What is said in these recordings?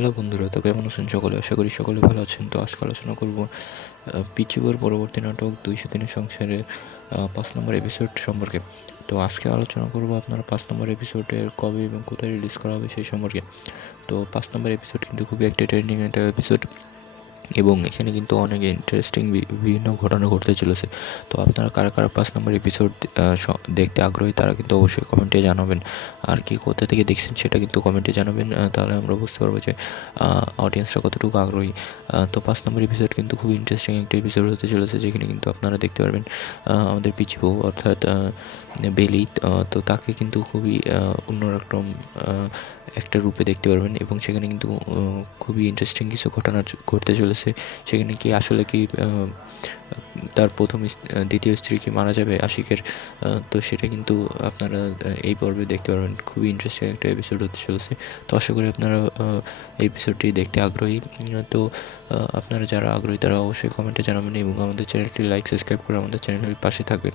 Hello বন্ধুরা, তো কেমন আছেন সকলে? আশা করি সকলে ভালো আছেন। তো আজকে আলোচনা করব পিচুর পরবর্তী নাটক ২০০ দিনের সংসারের ৫ নম্বর এপিসোড সম্পর্কে। তো আজকে আলোচনা করব আপনারা ৫ নম্বর এপিসোডের কবে এবং কোথায় রিলিজ করা হবে সেই সম্পর্কে। তো ৫ নম্বর এপিসোড কিন্তু খুবই একটা ট্রেন্ডিং একটা এপিসোড এবং এখানে কিন্তু অনেক ইন্টারেস্টিং বিভিন্ন ঘটনা ঘটতে চলেছে। তো আপনারা কারা কারা ৫ নম্বর এপিসোড দেখতে আগ্রহী তারা কিন্তু অবশ্যই কমেন্টে জানাবেন। আর কি কোথা থেকে দেখছেন সেটা কিন্তু কমেন্টে জানাবেন, তাহলে আমরা বুঝতে পারবো যে অডিয়েন্সরা কতটুকু আগ্রহী। তো ৫ নম্বর এপিসোড কিন্তু খুবই ইন্টারেস্টিং একটা এপিসোড হতে চলেছে, যেখানে কিন্তু আপনারা দেখতে পারবেন আমাদের পিচি বউ অর্থাৎ বেলি। তো তাকে কিন্তু খুবই অন্যরকম একটা রূপে দেখতে পারবেন এবং সেখানে কিন্তু খুবই ইন্টারেস্টিং কিছু ঘটনা ঘটতে চলেছে। সেখানে কি আসলে কি তার দ্বিতীয় স্ত্রী কি মারা যাবে আশিকের, তো সেটা কিন্তু আপনারা এই পর্বে দেখতে পারবেন। খুবই ইন্টারেস্টিং একটা এপিসোড হতে চলেছে। তো আশা করি আপনারা এই এপিসোডটি দেখতে আগ্রহী। তো আপনারা যারা আগ্রহী তারা অবশ্যই কমেন্টে জানাবেন এবং আমাদের চ্যানেলটি লাইক সাবস্ক্রাইব করে আমাদের চ্যানেলের পাশে থাকবেন।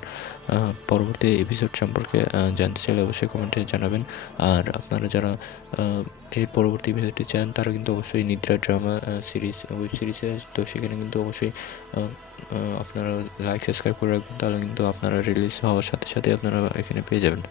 পরবর্তী এপিসোড সম্পর্কে জানতে চাইলে অবশ্যই কমেন্টে জানাবেন। আর আপনারা যারা এর পরবর্তী এপিসোডটি চান তারা কিন্তু অবশ্যই নিদ্রা ড্রামা সিরিজ ওয়েব সিরিজে, তো সেখানে কিন্তু অবশ্যই আপনারা লাইক সাবস্ক্রাইব করে রাখবেন, তাহলে কিন্তু আপনারা রিলিজ হওয়ার সাথে সাথে আপনারা এখানে পেয়ে যাবেন।